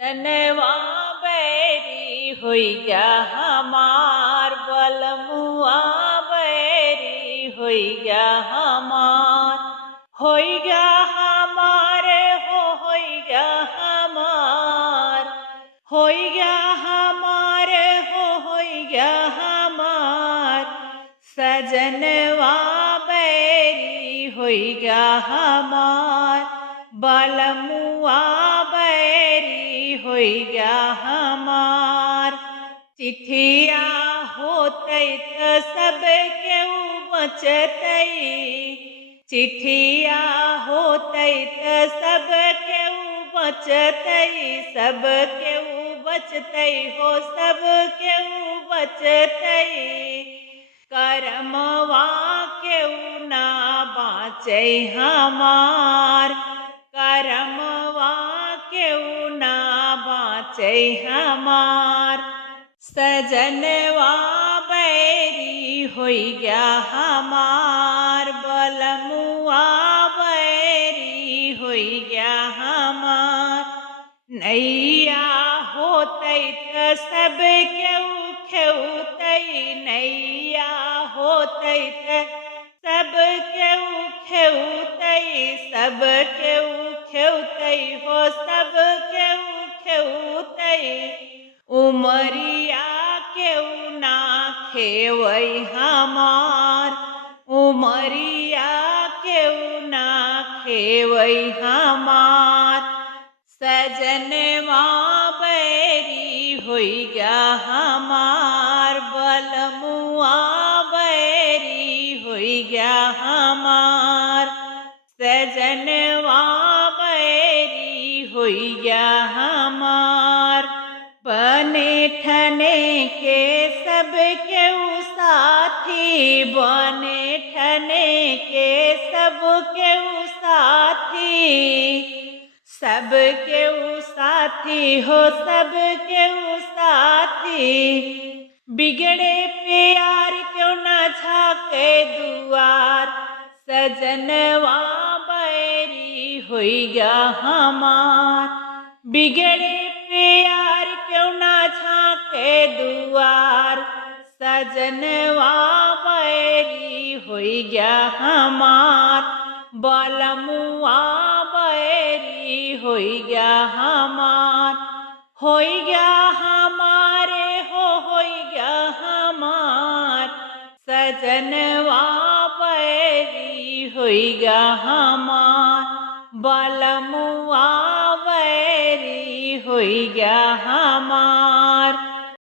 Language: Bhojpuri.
तनवा बैरी होइया हमार बलमुआ बैरी होइया हमार होइया हमारे होइया हमार होइया हमारे होइया हमार सजनवा बैरी होइया हमार बलमुआ बैरी होइया हमार चिट्ठिया होतै त सब केहू बचतै चिट्ठिया होतै त सब केहू बचतै सब केहू बचतै हो सब केहू बचतै करमवा केहू ना बाँचै हमार करमवा केहू ना बाँचै हमार सजनवा बैरी होइया हमार बलमुआ बैरी होइया हमार नैया होतै त सब केहू खेउतै नैया होतै त सब केहू खेउतै सब केहू खेउतै हो सब केहू खेउतै उमरिया केहू ना खेवै हमार उमरिया केहू ना खेवै हमार सजनवा बैरी होइया हमार बलमुआ बैरी होइया हमार सजनवा बैरी होइया हमार बने ठने के सब केहू साथी बने ठने के सब केहू साथी सब केहू साथी हो सब केहू साथी बिगड़े प्यार क्यों न झाके दुआर सजनवा बैरी होइया हमार बिगड़े प्यार क्यों न झाके दुआर सजनवा बैरी होइया हमार बलमुआ बैरी होइया हमार होइया हमारे होइया हमार सजनवा बैरी होइया हमार बलमुआ बैरी होइया हमार।